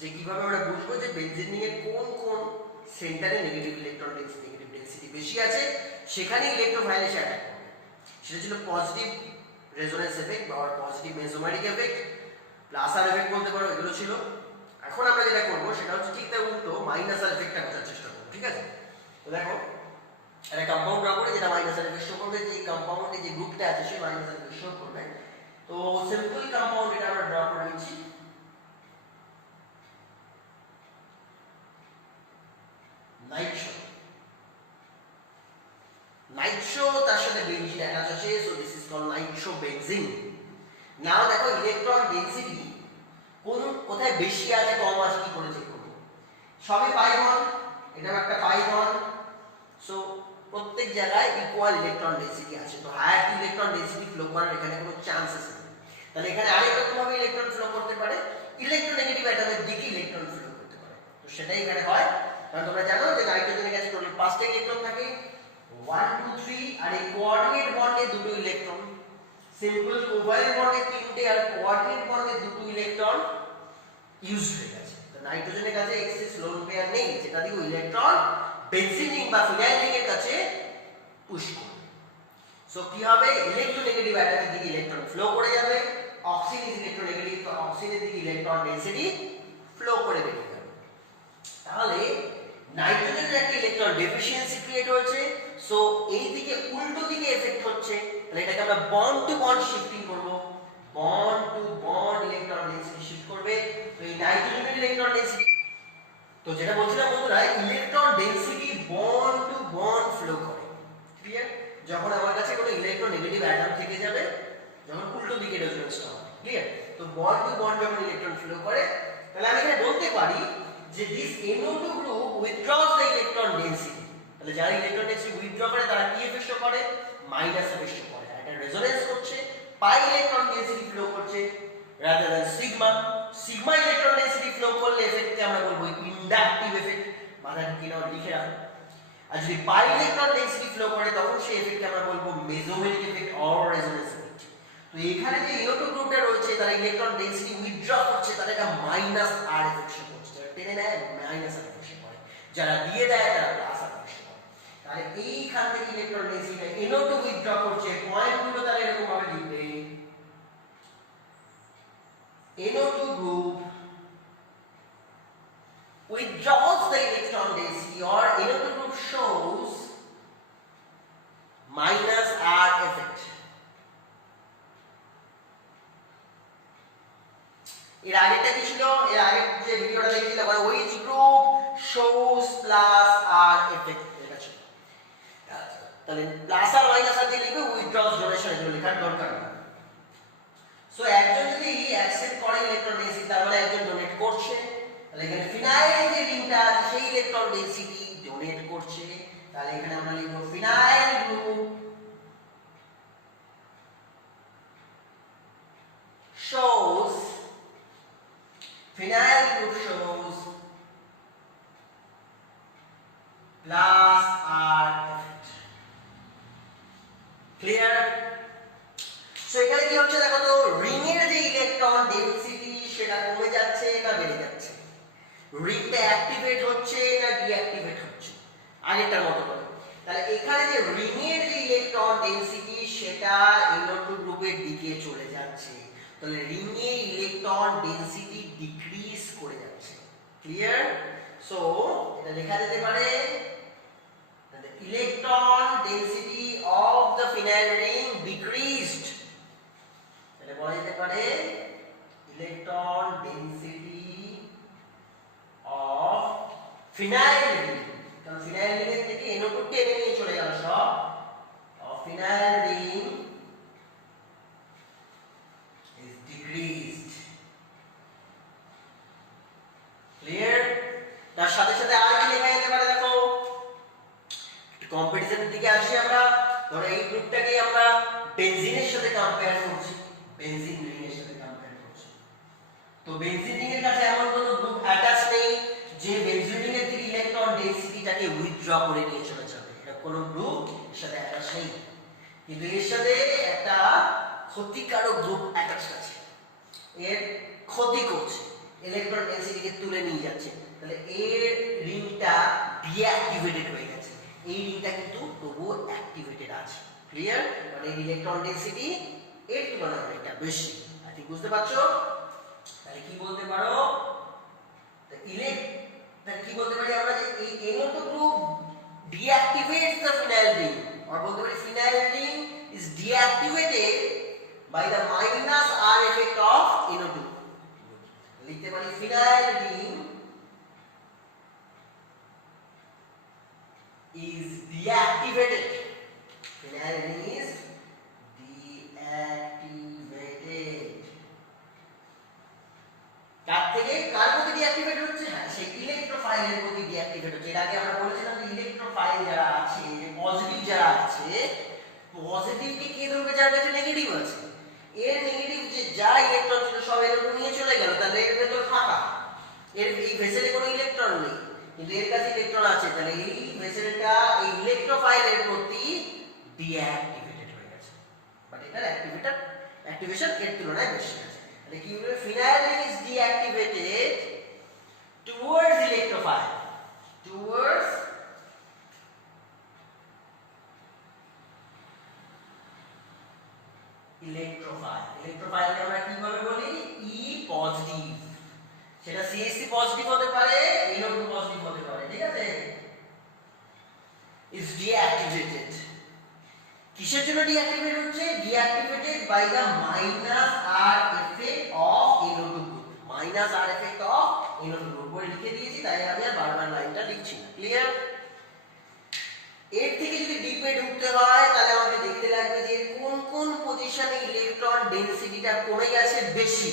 যে কিভাবে আমরা বুঝবো যে বেনজিন রিং এর কোন কোন সেন্টারে নেগেটিভ ইলেকট্রন ডেনসিটি বেশি আছে, সেখানে ইলেকট্রোভায়োলেন্স অ্যাটাক করবে। সেটা ছিল পজিটিভ রেজোনেন্স এফেক্ট বা পজিটিভ মেসোমেরিক এফেক্ট, প্লাস আর এফেক্ট বলতে পারো, এগুলো ছিল। এখন আমরা যেটা করবো সেটা হচ্ছে ঠিক তার উল্টো মাইনাস আর এফেক্টটা বোঝার চেষ্টা করবো, ঠিক আছে? তো দেখো একটা কম্পাউন্ড ড্র করে যেটা মাইনাস আর এফেক্ট শো করবে, যে কম্পাউন্ডে যে গ্রুপটা আছে সেই মাইনাস আর এফেক্ট শো করবে। তো সিম্পল কম্পাউন্ড এটা আমরা ড্র করে নিচ্ছি। নাইট্রো তার সাথে বেনজিন অ্যাটাচ আছে, so this is called nitrobenzene. Now দেখো ইলেকট্রন ডেনসিটি কোথায় বেশি আছে কম আছে কি করে চেক করব? সবই পাই বন্ড, এটাও একটা পাই বন্ড, সো প্রত্যেক জায়গায় ইকুয়াল ইলেকট্রন ডেনসিটি আছে। তো হায়ার ইলেকট্রন ডেনসিটি ফ্লো করার এখানে কোনো চান্সেস নেই। তাহলে এখানে আরেক রকম ভাবে ইলেকট্রন ফ্লো করতে পারে, ইলেকট্রোনেগেটিভ অ্যাটমের দিকে ইলেকট্রন ফ্লো করতে পারে। তো সেটাই এখানে হয়। কারণ তোমরা জানো যে নাইট্রোজেনের কাছে টোটাল 5টা ইলেকট্রন থাকে, 1 2 3, আর এই কোঅর্ডিনেট বন্ডে দুটো ইলেকট্রন, সিম্পল কোভ্যালেন্ট বন্ডে 3টে আর কোঅর্ডিনেট বন্ডে দুটো ইলেকট্রন ইউজড হয়ে গেছে। তো নাইট্রোজেনের কাছে এক্সেস লোন পেয়ার নেই, যেটা দিয়ে ইলেকট্রন বেনজিন রিং বা ফিনাইল রিং এর কাছে পুশ করবে। সো কি হবে, ইলেকট্রোনেগেটিভ অ্যাটমের দিকে ইলেকট্রন ফ্লো করে যাবে, অক্সিজেন ইজ ইলেকট্রোনেগেটিভ, তো অক্সিজেনের দিকে ইলেকট্রন ডেনসিটি ফ্লো করে বেরিয়ে যাবে। তাহলে নাইট্রোজেনের একটা ইলেকট্রন ডেফিসিয়েন্সি ক্রিয়েট হয়েছে, সো এই দিকে উল্টো দিকে এফেক্ট হচ্ছে। তাহলে এটাকে আমরা বন্ড টু বন্ড শিফটিং করব, bond to bond electron density shift করবে। তো এই নাইট্রোজেনের ইলেকট্রন ডেনসিটি, তো যেটা বলছিলাম বন্ধুরা, electron density bond to bond flow করে। ক্লিয়ার? যখন আমার কাছে কোনো ইলেকট্রোনেগেটিভ অ্যাটম থেকে যাবে, যখন উল্টো দিকে রেজোনেন্সটা হবে, ক্লিয়ার? তো বন্ড টু বন্ড যখন ইলেকট্রন ফ্লো করে, তাহলে আমি এখানে বলতে পারি যে this NO2 group withdraws the electron density। তাহলে যারা ইলেকট্রন ডেনসিটি উইথড্র করে তারা কি এফেক্ট শো করে? মাইনাস এফেক্ট শো করে। এটা রেজোনেন্স করছে, পাই ইলেকট্রন ডেনসিটি ফ্লো করছে rather than sigma. Sigma electron density flow করলে এফেক্টকে আমরা বলবো ইন্ডাকটিভ এফেক্ট, মাথায় ঢুকিয়ে নাও, লিখে রাখো। আর যদি পাই ইলেকট্রন ডেনসিটি ফ্লো করে তখন সেই এফেক্টকে আমরা বলবো mesomeric effect or resonance effect. তো এখানে যে NO2 গ্রুপটা রয়েছে তারা ইলেকট্রন ডেনসিটি উইথড্র করছে, তারা এটা মাইনাস আর এফেক্ট শো করছে। যারা টেনে নেয় মাইনাস আর এফেক্ট শো করে, যারা দিয়ে দেয় তারা প্লাস আর এফেক্ট শো করে। তাহলে এইখান থেকে ইলেকট্রন ডেনসিটি NO2 উইথড্র করছে, পয়েন্টগুলো তাহলে এরকম ভাবে লিখবে, NO2 group withdraws the electron density, or NO2 group shows minus R effect. এর আগেটা কি ছিল? এর আগে যে ভিডিওটা দেখছিলাম মানে which group shows plus R effect, এটা ছিল। তাহলে প্লাস আর মাইনাস আর দিয়ে লিখবে, withdraws ডোনেশন এগুলো লেখার দরকার নেই। সো একজন যদি অ্যাকসেপ্ট করে ইলেকট্রন ডেনসিটি, তার মানে একজন ডোনেট করছে। তাহলে এখানে ফিনাইল যে রিংটা আছে সেই ইলেকট্রন ডেনসিটি ডোনেট করছে। তাহলে এখানে আমরা লিখব phenyl group shows, phenyl group shows plus R effect. Clear? So এখানে কি হচ্ছে দেখো তো, রিং এর যে ইলেকট্রন ডেনসিটি সেটা কমে যাচ্ছে না বেড়ে যাচ্ছে? রিংটা অ্যাক্টিভেট হচ্ছে না ডিঅ্যাক্টিভেট হচ্ছে? আগেরটার মতো করে। তাহলে এখানে যে রিং এর যে ইলেকট্রন ডেনসিটি সেটা NO2 গ্রুপের দিকে চলে যাচ্ছে, তাহলে রিং এ ইলেকট্রন ডেনসিটি ডিক্রিজ করে যাচ্ছে। ক্লিয়ার? সো এটা লেখা যেতে পারে the electron density of the phenyl ring decreased। তাহলে বলা যেতে পারে electron density of phenyl ring, কারণ ফিনাইল রিং এর থেকে NO2 টেনে নিয়ে চলে গেল সব, of phenyl ring is decreased। Clear? তার সাথে সাথে আর কি লেখা যেতে পারে দেখো, কম্পিটিশনের দিকে আসি আমরা। ধরো এই গ্রুপটাকে আমরা বেনজিনের সাথে কম্পেয়ার করছি, বেনজিন রিং এর সাথে কম্পেয়ার করছি। তো বেনজিন রিং এর কাছে এমন কোনো গ্রুপ অ্যাটাচ নেই যে বেনজিন রিং এর থেকে ইলেকট্রন ডেনসিটিটাকে উইথড্র করে নিয়ে চলে যাবে, এটা কোনো গ্রুপ এর সাথে অ্যাটাচ নেই। কিন্তু এর সাথে একটা ক্ষতিকারক গ্রুপ অ্যাটাচ আছে, এর ক্ষতি করছে। ইলেকট্রন ডেনসিটিকে তুলে নিয়ে যাচ্ছে, তাহলে এর রিংটা ডিঅ্যাক্টিভেটেড হয়ে গেছে, এই রিংটা কিন্তু তবুও অ্যাক্টিভেটেড আছে। ক্লিয়ার? মানে এর ইলেকট্রন ডেনসিটি এর তুলনায় অনেকটা বেশি। আই থিংক বুঝতে পারছো? তাহলে কি বলতে পারো, তাহলে কি বলতে পারি আমরা যে এই NO2 group deactivates the phenyl ring, or বলতে পারি phenyl ring is deactivated by the minus R effect of NO2। লিখতে পারি phenyl ring is deactivated, phenyl ring is deactivated কার থেকে, কার প্রতি ডিঅ্যাক্টিভেট হচ্ছে? হ্যাঁ, সেই ইলেকট্রোফাইলের প্রতি ডিঅ্যাক্টিভেট হচ্ছে। এর আগে আমরা বলেছিলাম যে ইলেকট্রোফাইল যারা আছে, পজিটিভ যারা আছে, পজিটিভকে কে ধরবে যার কাছে নেগেটিভ আছে, এর নেগেটিভ যে যা ইলেকট্রন ছিল সব এর উপর নিয়ে চলে গেল, তাহলে এর ভেতর ফাঁকা, এর এই ভেসেলে কোনো ইলেকট্রন নেই, কিন্তু এর কাছে ইলেকট্রন আছে, তাহলে এই ভেসেলটা এই ইলেকট্রোফাইলের প্রতি ডিঅ্যাক্টিভেটেড হয়ে গেছে, বাট এটার অ্যাক্টিভেশন এর তুলনায় বেশি আছে। তাহলে কি বলবে, phenyl ring is deactivated towards electrophile, towards electrophile। electrophile কে আমরা কিভাবে বলি? E পজিটিভ, সেটা CH3 পজিটিভ হতে পারে, NO2 পজিটিভ হতে পারে, ঠিক আছে? is deactivated, কিসের জন্য ডিঅ্যাক্টিভেট হচ্ছে? Deactivated by the minus R effect of NO2 group, minus R effect of NO2 group বলে লিখে দিয়েছি, তাই আমি আর বারবার লাইনটা লিখছি না। ক্লিয়ার? এর থেকে যদি ডিপে ঢুকতে হয় তাহলে আমাকে দেখতে লাগবে যে কোন কোন পজিশনে ইলেকট্রন ডেনসিটিটা কমে গেছে বেশি,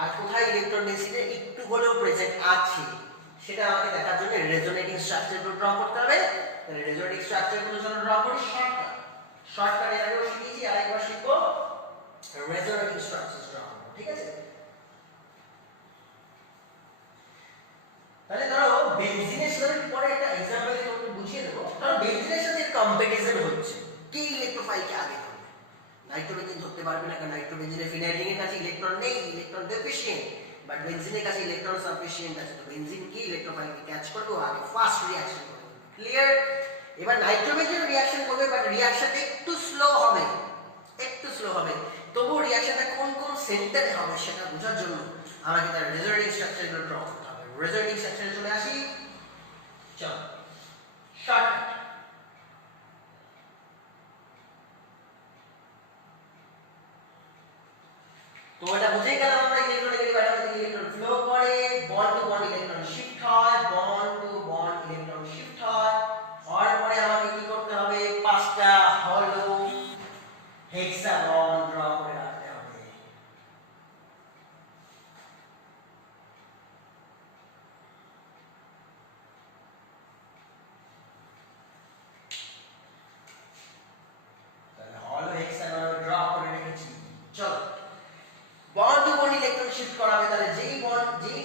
আর কোথায় ইলেকট্রন ডেনসিটি একটু হলেও প্রেজেন্ট আছে, সেটা আমাকে দেখার জন্য রেজোনেটিং স্ট্রাকচারগুলো ড্র করতে হবে। তাহলে রেজোনেটিং স্ট্রাকচারগুলো যখন ড্র করি শর্টকাট এর আগেও শিখেছি, আরেকবার শিখবো, রেজোনেটিং স্ট্রাকচার ড্র করব, ঠিক আছে? তাহলে ধরো বেনজিনের সাথে পরে একটা एग्जांपल দিয়ে তোমাকে বুঝিয়ে দেব। ধরো বেনজিনের সাথে কম্পিটিশন হচ্ছে, কে ইলেকট্রোফাইলকে আগে ধরবে? নাইট্রোবেনজিন ধরতে পারবে না, কারণ নাইট্রোবেনজিনের ফিনাইল রিংয়ের কাছে ইলেকট্রন নেই, ইলেকট্রন ডেফিশিয়েন্ট, বাট বেনজিনের কাছে ইলেকট্রন সাফিশিয়েন্ট আছে, তো বেনজিন কি ইলেকট্রোফাইলকে ক্যাচ করবে, আগে ফাস্ট রিঅ্যাকশন করবে। ক্লিয়ার? এবার নাইট্রোবেনজিন রিঅ্যাকশন করবে, বাট রিঅ্যাকশনটা একটু স্লো হবে, তবুও রিঅ্যাকশনটা কোন কোন সেন্টারে হবে সেটা বোঝার জন্য আমাকে তার রেজোনেটিং স্ট্রাকচারগুলো ড্র করতে হবে। রেজোনেটিং স্ট্রাকচারে চলে আসি, চলো শর্টকাট। তো এটা বুঝেই গেলাম আমরা ইলেকট্রন নেগেটিভ অ্যাটম থেকে ইলেকট্রন ফ্লো করে, bond to bond electron shift হয়, bond to bond electron shift হয়, হওয়ার পরে আমাকে কি করতে হবে, পাঁচটা হলো হেক্সাগন ড্র করে রাখতে হবে। তাহলে হলো হেক্সাগন ড্র করে রেখেছি। চলো bond to bond electron shift করাবে, তাহলে যেই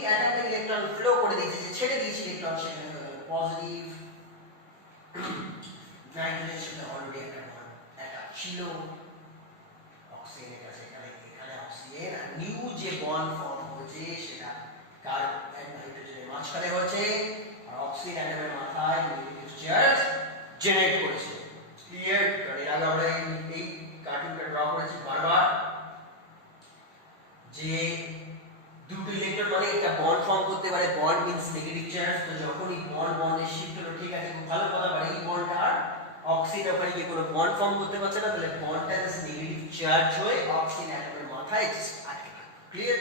অ্যাটম থেকে ইলেকট্রন ফ্লো করে দিয়েছে, যে ছেড়ে দিয়েছে ইলেকট্রন, সেখানে হলো পজিটিভ। নাইট্রোজেনের সাথে অলরেডি একটা বন্ড অ্যাটাচ ছিল, অক্সিজেনের কাছে এখানে অক্সিজেন, আর নিউ যে বন্ড ফর্ম হয়েছে সেটা কার্বন এন্ড নাইট্রোজেনের মাঝখানে হয়েছে, আর অক্সিজেন অ্যাটমের মাথায় নেগেটিভ চার্জ জেনারেট করেছে। ক্লিয়ার? কারণ এর আগে আমরা এই কার্টুনটা ড্র করেছি বারবার, যে দুটো ইলেকট্রন মানে একটা বন্ড ফর্ম করতে পারে, বন্ড মিন্স নেগেটিভ চার্জ, তো যখন এই বন্ডে শিফট হলো, ঠিক আছে, খুব ভালো কথা, বাট এই বন্ডটা আর অক্সিজেন ওখানে গিয়ে কোনো বন্ড ফর্ম করতে পারছে না, তাহলে বন্ডটা জাস্ট নেগেটিভ চার্জ হয়ে অক্সিজেন অ্যাটমের মাথায় জাস্ট আটকে থাকে। ক্লিয়ার?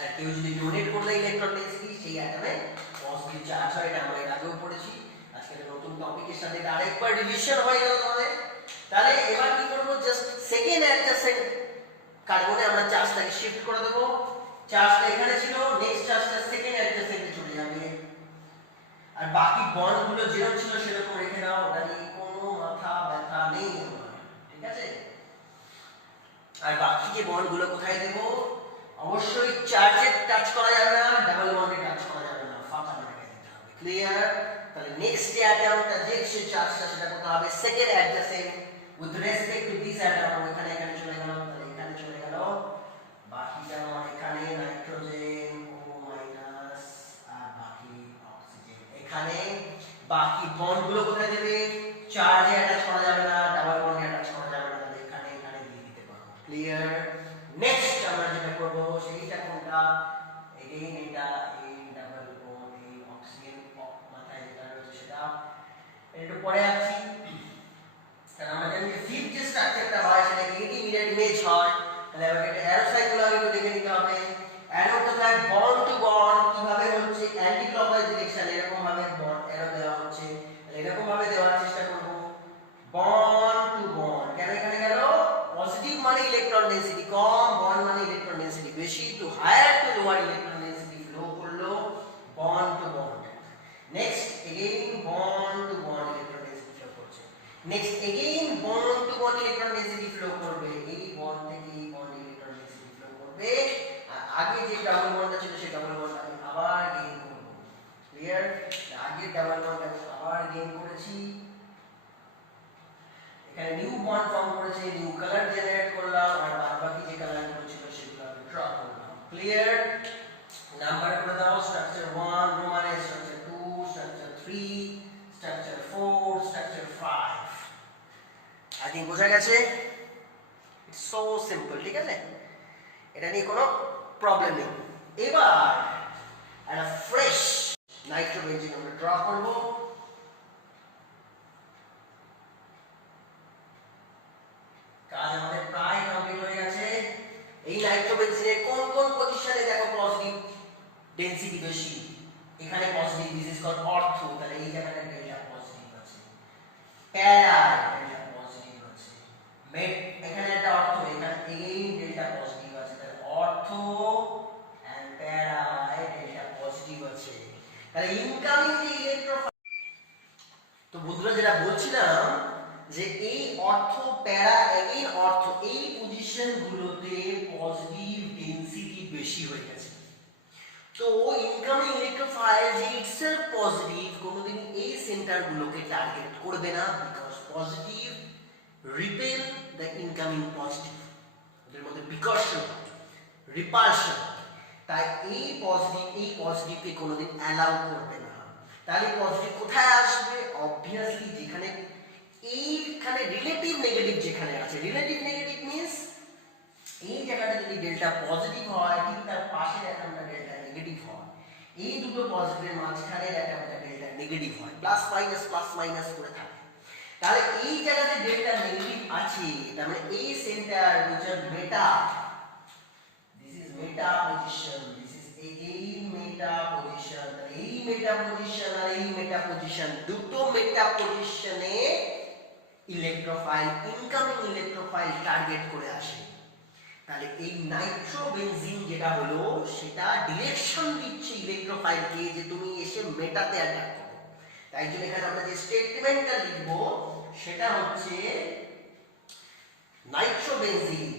আর কেউ যদি ডোনেট করলে ইলেকট্রন ডেনসিটি, সেই অ্যাটমে পজিটিভ চার্জ হয়, এটা আমরা এর আগেও পড়েছি। আজকে নতুন টপিকের সাথে এটা আরেকবার রিভিশন হয়ে গেল তোমাদের। তাহলে এবার কি করব, জাস্ট সেকেন্ড অ্যাডজাসেন্ট কার্বনে আমরা চার্জটাকে শিফট করে দেব, চার্জটা এখানে ছিল, নেক্সট চার্জটা সেকেন্ড অ্যাডজাসেন্টে চলে যাবে, আর বাকি বন্ডগুলো যেরকম ছিল সেরকম রেখে দাও, ওটা নিয়ে কোনো মাথা ব্যথা নেই আমার, ঠিক আছে? আর বাকি যে বন্ডগুলো কোথায় দেব, অবশ্যই চার্জে টাচ করা যাবে না, ডাবল বন্ডে টাচ করা যাবে না, ফাঁকা রেখে দিতে হবে। ক্লিয়ার? তাহলে নেক্সট যে অ্যাটমটা যে চার্জটা সেটা কোথায় হবে, second adjacent with respect to this atom, এখানে চলে গেল, তাহলে এখানে চলে গেল, বাকিটা আমার এখানে নাইট্রোজেন, এগেইন এটা এই ডাবল বন্ড এই অক্সিজেন মাথায় যেটা রয়েছে সেটা একটু পরে আসছি। কারণ আমরা জানি যে ফিফথ যে স্ট্রাকচারটা হয় সেটা এডি মিরর ইমেজ হয়, তাহলে আমাকে একটা অ্যারো সাইনগুলো একটু দেখে নিতে হবে। অ্যারো কোথায় বন্ড টু বন্ড কিভাবে হচ্ছে অ্যান্টি ক্লকওয়াইজ ডিরেকশন এরকম ভাবে বন্ড অ্যারো দেওয়া হচ্ছে, এরকম ভাবে দেওয়ার চেষ্টা করব। বন্ড টু বন্ড কেন এখানে গেল? পজিটিভ মানে ইলেকট্রন ডেনসিটি কম, বন্ড মানে ইলেকট্রন ডেনসিটি বেশি, to higher to lower electron density flow করলো bond to bond. Next again bond to bond electron density flow করছে। Next again bond to bond electron density flow করবে, এই bond থেকে এই bond electron density flow করবে। আর আগে যে double বন্ডটা ছিল সেই ডাবল বন্ড আমি আবার গেইন করব। ক্লিয়ার? আগে ডাবল বন্ড আমি আবার গেইন করেছি, এখানে নিউ বন্ড ফর্ম করেছে, নিউ কালার জেনারেট করলাম, আর বাকি যে কালারগুলো ছিল সেগুলো আমি ড্র করলাম। ক্লিয়ার? নাম্বার করে দাও, স্ট্রাকচার 1 রোমানে, structure 2, structure 3, structure 4, structure 5। I think বোঝা গেছে? ইটস সো সিম্পল, ঠিক আছে? এটা নিয়ে কোনো প্রবলেম নেই। এবার একটা ফ্রেশ নাইট্রোবেনজিন আমরা ড্র করব। কাজ আমাদের প্রায় কমপ্লিট হয়ে গেছে। এই নাইট্রোবেনজিনের কোন কোন পজিশনে দেখো পজিটিভ ডেনসিটি বেশি? এখানে positive, this is called ortho, তাহলে এই জায়গাটা ডেল্টা পজিটিভ আছে। প্যারা ডেল্টা পজিটিভ আছে। মেট এখানে একটা অর্থো, এখানে এগেইন ডেল্টা পজিটিভ আছে, তাহলে অর্থো এন্ড প্যারা ডেল্টা পজিটিভ আছে। তাহলে ইনকামিং যে ইলেকট্রন, তো বন্ধুরা যেটা বলছিলাম যে এই অর্থ প্যারা এগেইন অর্থ এই পজিশনগুলোতে পজিটিভ ডেনসিটি বেশি হয়ে গেছে। তো ইনকামিং ইলেকট্রোফাইল যে ইটসেলফ পজিটিভ কোনোদিন এই সেন্টারগুলোকে টার্গেট করবে না, because positive repel the incoming positive, ওদের মধ্যে বিকর্ষণ রিপালশন, তাই এই পজিটিভকে কোনোদিন অ্যালাউ করবে না। তাহলে পজিটিভ কোথায় আসবে? অবভিয়াসলি যেখানে এইখানে রিলেটিভ নেগেটিভ যেখানে আছে, রিলেটিভ নেগেটিভ মিন্স এই জায়গাটা যদি ডেল্টা পজিটিভ হয় ঠিক তার পাশের অ্যাটমটা ডেল্টা নেগেটিভ হয়, এই দুটো পজিটিভের মাঝখানে অ্যাটমটা ডেল্টা নেগেটিভ হয়, প্লাস মাইনাস করে থাকে। তাহলে এই জায়গাতে ডেল্টা নেগেটিভ আছে, তার মানে এই centre which are meta, this is meta position, this is again meta position, তাহলে এই meta position আর এই meta position দুটো meta পজিশনে ইলেকট্রোফাইল ইনকামিং ইলেকট্রোফাইল টার্গেট করে আসে। তাহলে এই নাইট্রোবেনজিন যেটা হলো সেটা ডিরেকশন দিচ্ছে ইলেকট্রোফাইলকে যে তুমি এসে মেটাতে অ্যাটাক করো। তাই জন্য এখানে আমরা যে স্টেটমেন্টটা লিখব সেটা হচ্ছে নাইট্রোবেনজিন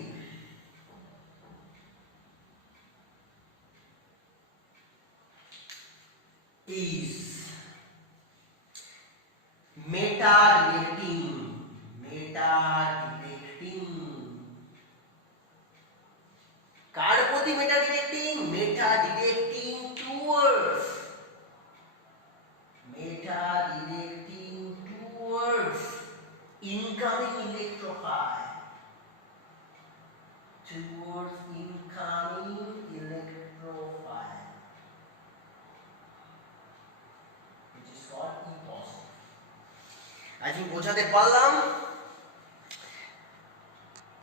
is meta-directing কার প্রতি meta-directing towards incoming electrophile, which is called E positive. I think বোঝাতে পারলাম।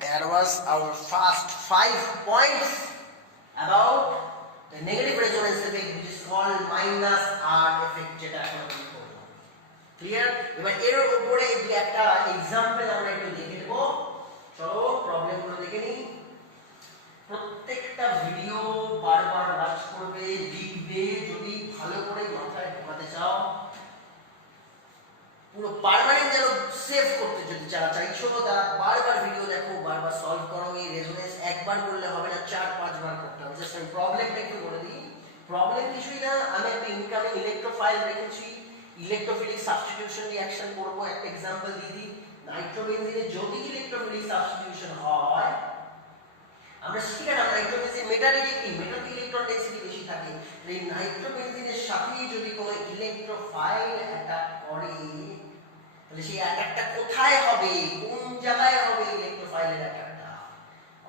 That was our first 5 points about the negative resonance effect, which is called minus R effect, যেটা এখন আমরা করব। ক্লিয়ার? এবার এর উপরে যে একটা एग्जांपल আমরা একটু দেখে নেব। চলো প্রবলেমগুলো দেখে নিই। প্রত্যেকটা ভিডিও বারবার ওয়াচ করবে, লিখবে, যদি ভালো করে মাথায় ঢোকাতে চাও, পুরো পার্মানেন্ট যেন সেভ করতে যদি চাইছো, তারা বারবার ভিডিও দেখো, বারবার সলভ করো। এই রেজোনেন্স একবার করলে হবে না, 4-5 বার করতে হবে। জাস্ট আমি প্রবলেমটা একটু বলে দিই। প্রবলেম কিছুই না, আমি একটা ইনকামিং ইলেকট্রোফাইল রেখেছি, ইলেকট্রোফিলিক সাবস্টিটিউশন রিঅ্যাকশন করব। একটা एग्जांपल দিয়ে দিই, নাইট্রোবেনজিনে যদি ইলেকট্রোফিলিক সাবস্টিটিউশন হয়, আমরা শিখে না নাইট্রোবেনজিন মেটা-ডিরেক্টিং, মেটাতে ইলেকট্রন ডেনসিটি বেশি থাকে। এই নাইট্রোবেনজিনের সাথে যদি কোনো ইলেকট্রোফাইল অ্যাটাক করে, তাহলে সেই অ্যাটাকটা কোথায় হবে, কোন জায়গায় হবে ইলেকট্রোফাইলের অ্যাটাকটা?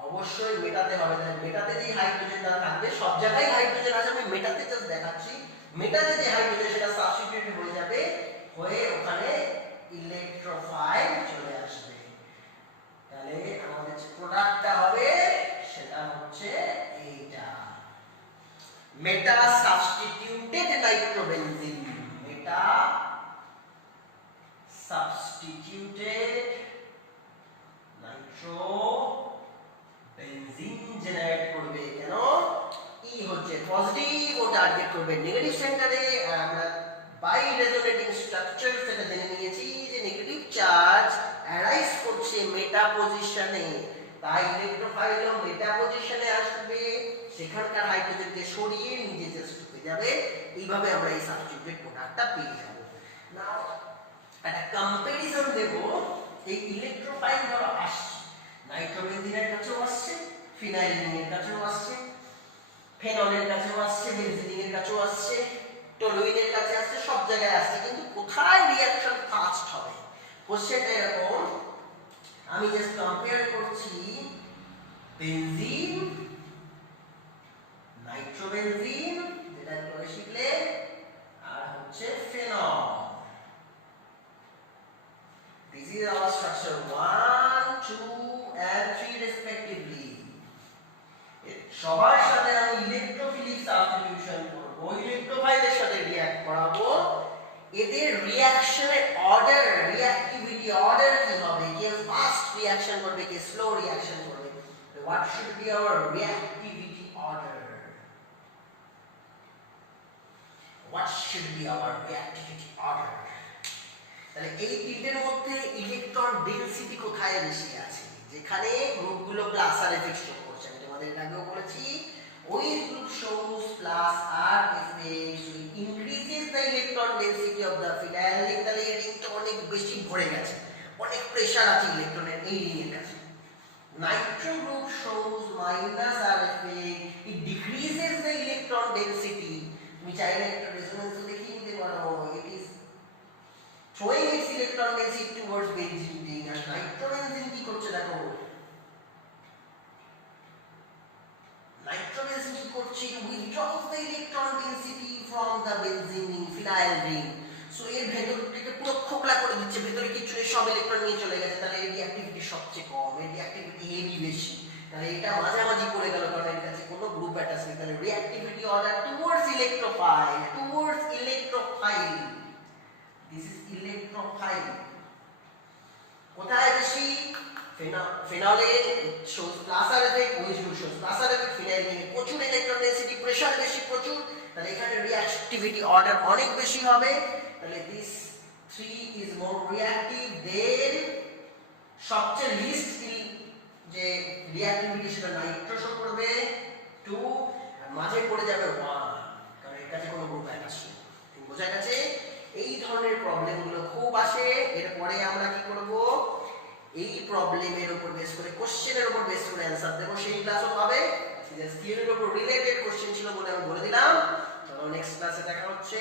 অবশ্যই মেটাতে হবে। তাহলে মেটাতে যে হাইড্রোজেনটা থাকবে, সব জায়গায় হাইড্রোজেন আছে, আমি মেটালে যে হাইড্রোজেন সেটা সাবস্টিটিউট হয়ে যাবে, হয়ে ওখানে ইলেকট্রোফাইল চলে আসবে। তাহলে আমাদের যে প্রোডাক্টটা হবে সেটা হচ্ছে এইটা, মেটা সাবস্টিটিউটেড নাইট্রোবেনজিন। মেটা সাবস্টিটিউটেড নাইট্রোবেনজিন জেনারেট করবে। কেন? ই হচ্ছে পজিটিভ, ও টার্গেট করবে নেগেটিভ সেন্টারে। আমরা বাই রেজোনেটিং স্ট্রাকচার সেটা জেনে নিয়েছি যে নেগেটিভ চার্জ অ্যারাইজ করছে মেটা পজিশনে, তাই ইলেকট্রোফাইলও মেটা পজিশনে আসবে, সেখানকার হাইড্রোজেনকে সরিয়ে নিজে জাস্ট ঢুকে যাবে। এইভাবে আমরা এই সাবস্টিটিউটেড প্রোডাক্টটা পেয়ে যাব। নাও একটা কম্পারিজন দেব। এই ইলেকট্রোফাইল ধরো আসছে, নাইট্রোবেনজিনের কাছেও আসছে, ফিনাইলিনের কাছেও আসছে, ফেনলের কাছেও আসছে, বেনজিনের কাছেও আসছে, টলুইনের কাছে আসছে, সব জায়গায় আসছে, কিন্তু কোথায় রিঅ্যাকশন ফাস্ট হবে? কোশ্চেনটা এরকম, আমি জাস্ট কম্পেয়ার করছি বেনজিন, নাইট্রোবেনজিন যেটা তোমরা শিখলে, আর হচ্ছে phenol. This is our structure 1, 2 and 3 respectively. সবার সাথে আমি ইলেকট্রোফিলিক সাবস্টিটিউশন করব, ইলেকট্রোফাইলের সাথে রিঅ্যাক্ট করাবো। এদের রিঅ্যাকশনের অর্ডার, রিঅ্যাক্টিভিটি অর্ডার কি হবে? কে ফাস্ট রিঅ্যাকশন করবে, কে স্লো রিঅ্যাকশন করবে? What should be our reactivity order? What should be our reactivity order? তাহলে এই তিনটের মধ্যে ইলেকট্রন ডেনসিটি কোথায় বেশি আছে? যেখানে গ্রুপগুলো প্লাস আর এফেক্ট শো করছে। আমি তোমাদের আগেও বলেছি, ওই group shows plus R effects will increases the electron density of the phenyl ring। তাহলে এই রিংটা অনেক বেশি ভরে গেছে, অনেক প্রেসার আছে ইলেকট্রনের এই রিংয়ের কাছে। Nitro group shows minus R effect, it decreases the electron density। তুমি চাইলে একটা রেজোনেন্স দেখিয়ে নিতে পারো, it is showing its electron density towards benzene ring। R nitrobenzene কি করছে দেখো, নাইট্রোবেনজিন কি করছে? withdraws the electron density from the benzene ring, phenyl ring। So এর ভেতর থেকে পুরো খোকলা করে দিচ্ছে, ভেতরে কিছু নেই, সব ইলেকট্রন নিয়ে চলে গেছে। তাহলে এর রিঅ্যাক্টিভিটি সবচেয়ে কম, এর রিঅ্যাক্টিভিটি হেভি বেশি। তাহলে এটা মাঝামাঝি করে গেল, কারণ এর কাছে কোনো গ্রুপ অ্যাটাচ নেই। তাহলে reactivity order towards electrophile, towards electrophile. This is electrophile. কোথায় বেশি? ফেনলে shows plus R effect, which shows plus R effect, phenyl প্রচুর ইলেকট্রন ডেনসিটি, প্রেসার বেশি প্রচুর, তাহলে এখানে রিঅ্যাক্টিভিটি অর্ডার অনেক বেশি হবে। তাহলে this 3 is more reactive, then সবচেয়ে লিস্ট যে রিঅ্যাক্টিভিটি সেটা নাইট্রো শো করবে 2, আর মাঝে পড়ে যাবে 1, কারণ এর কাছে কোনো গ্রুপ অ্যাটাচ নেই। বোঝা গেছে? এই ধরনের প্রবলেমগুলো খুব আসে। এরপরে আমরা কি করব, এই প্রবলেমের উপর বেস করে, কোশ্চেনের উপর বেস করে অ্যানসার দেব। সেই ক্লাসও পাবে, থিওরির উপর রিলেটেড কোশ্চেন ছিল বলে আমি বলে দিলাম। চলো নেক্সট ক্লাসে দেখা হচ্ছে।